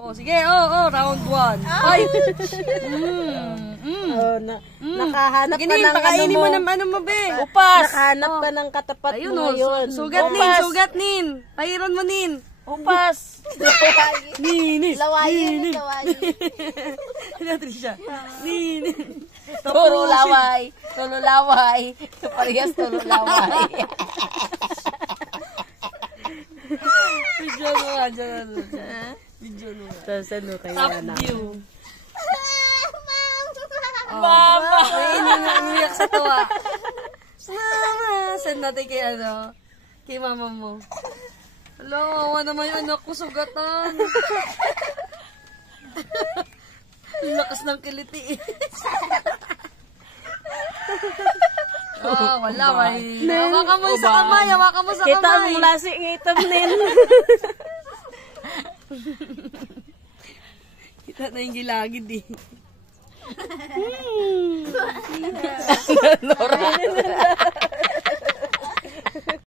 Oh, sige, round 1. Ay! Nakahanap ka Ginin, ng pakainin mo ano ng ano mo, be. Upas! Nakahanap ka ng katapat Ayun, mo yun. sugat, nin. Pahiran mo, nin. Upas! Ninis. Lawayin. Ano, Trisha? Ninis. Turo laway. Parehas turo laway. Video mo nga, dyan. Video mo nga. Tapos ano kayo Top na? view. Mama! May iniyak sa tuwa. Mama! Send natin kay kay mama mo. Hala, awa naman yung anak ko, sugatan. Lakas ng kiliti. Wala, may. Hawakan mo sa kamay, Kita mong lasi ng itom nin. Kita na yung gilagid eh. Nora.